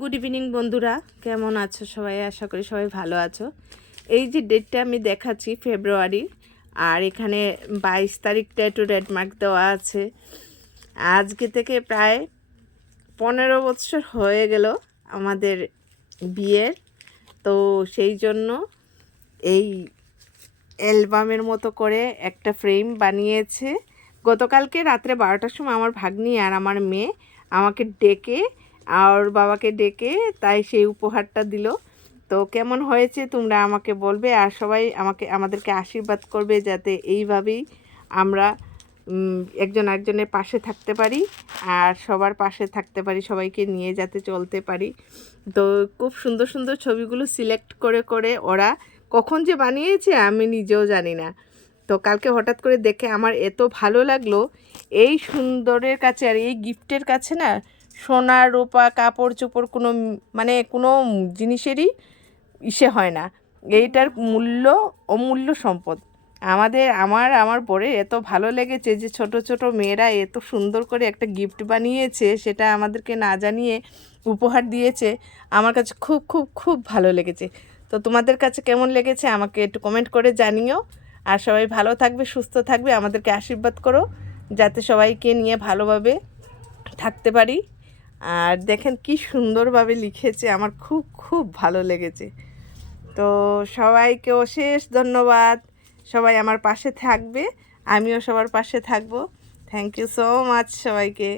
Good evening বন্ধুরা, কেমন আছো সবাই? আশা করি সবাই ভালো আছো। এই যে ডেটটা আমি দেখাচ্ছি ফেব্রুয়ারি, আর এখানে 22 তারিখটা একটু রেড মার্ক দেওয়া আছে। আজকে থেকে প্রায় 15 বছর হয়ে গেল আমাদের বিয়ের। তো সেই জন্য এই অ্যালবামের মতো করে একটা ফ্রেম বানিয়েছে। গতকালকে রাত্রে 12টার সময় আমার ভাগ্নি আর আমার মেয়ে আমাকে ডেকে আর বাবাকে ডেকে তাই সেই উপহারটা দিল। তো কেমন হয়েছে তোমরা আমাকে বলবে, আর সবাই আমাদেরকে আশীর্বাদ করবে যাতে এইভাবেই আমরা একজন আরেকজনের পাশে থাকতে পারি আর সবার পাশে থাকতে পারি, সবাইকে নিয়ে যাতে চলতে পারি। তো খুব সুন্দর সুন্দর ছবিগুলো সিলেক্ট করে করে ওরা কখন যে বানিয়েছে আমি নিজেও জানি না। তো কালকে হঠাৎ করে দেখে আমার এত ভালো লাগলো। এই সুন্দরের কাছে আর এই গিফটের কাছে না সোনা রূপা কাপড় চোপড় কোনো জিনিসেরই হয় না। এইটার মূল্য অমূল্য সম্পদ। আমার বরের এত ভালো লেগেছে যে ছোট ছোট মেয়েরা এত সুন্দর করে একটা গিফট বানিয়েছে, সেটা আমাদেরকে না জানিয়ে উপহার দিয়েছে। আমার কাছে খুব খুব খুব ভালো লেগেছে। তো তোমাদের কাছে কেমন লেগেছে আমাকে একটু কমেন্ট করে জানিও। আর সবাই ভালো থাকবে, সুস্থ থাকবে, আমাদেরকে আশীর্বাদ করো যাতে সবাইকে নিয়ে ভালোভাবে থাকতে পারি। আর দেখেন কি সুন্দরভাবে লিখেছে, আমার খুব খুব ভালো লেগেছে। তো সবাইকে অশেষ ধন্যবাদ। সবাই আমার পাশে থাকবে, আমিও সবার পাশে থাকবো। থ্যাংক ইউ সো মাচ সবাইকে।